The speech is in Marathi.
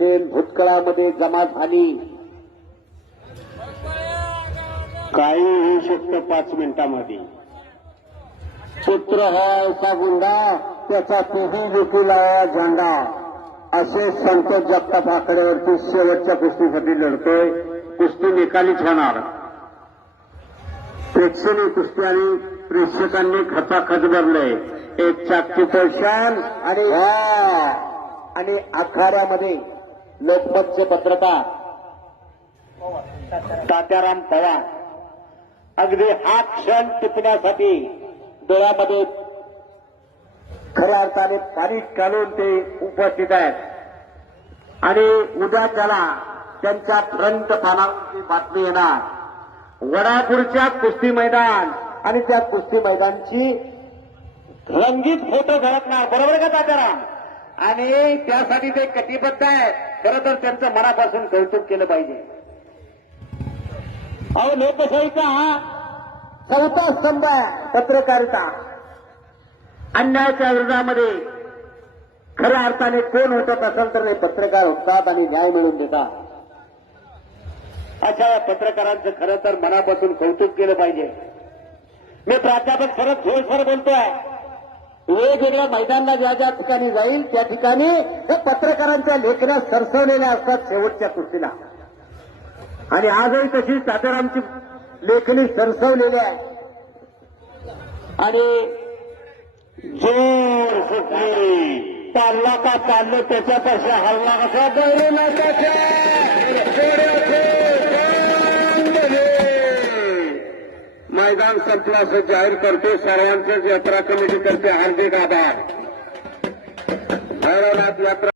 शेण भूतकाळामध्ये जमा झाली. काही होऊ शकतं 5 मिनिटांमध्ये. पुत्र हा ऐसा गुंडा त्याचा तोही विकीला झेंडा असे संतोष जगताप आकड्यावरती शेवटच्या कुस्तीसाठी लढतोय. कुस्ती निकालीच होणार. प्रेक्षणीय कुस्ती आणि प्रेक्षकांनी खचाखच भरलंय. एक चाकची पोषण आणि आखाड्यामध्ये लोकमतचे पत्रकार तात्याराम पवार अगदी हा क्षण टिपण्यासाठी डोळ्यामध्ये खऱ्या अर्थाने पाणी घालून ते उपस्थित आहेत. आणि उद्या त्याला त्यांच्या फ्रंट पानावरची बातमी येणार. वडापूरच्या कुस्ती मैदान आणि त्या कुस्ती मैदानची रंगीत फोटो झळकणार. बरोबर का तात्याराम? आणि त्यासाठी ते कटिबद्ध आहेत. खरं तर त्यांचं मनापासून कौतुक केलं पाहिजे. अहो लोकशाहीचा हा चौथा स्तंभ आहे पत्रकारिता. अन्यायाच्या विरोधामध्ये खऱ्या अर्थाने कोण होतात असेल तर ते पत्रकार होतात आणि न्याय मिळवून देतात. अशा या पत्रकारांचं खरं तर मनापासून कौतुक केलं पाहिजे. मी प्राध्यापक शरद झोळसर बोलतोय. वेगवेगळ्या मैदानाला ज्या ज्या ठिकाणी जाईल त्या ठिकाणी हे पत्रकारांच्या लेखण्या सरसवलेल्या असतात शेवटच्या कुस्तीला. आणि आजही तशी तात्यारामची लेखणी सरसवलेली आहे. आणि जोर सुटली. चालला का चाललं त्याच्यापेक्षा हल्ला कसा मैदान संपलं असं जाहीर करतो. सर्वांचेच यात्रा कमिटी करते हार्दिक आभार. भैरवनाथ यात्रा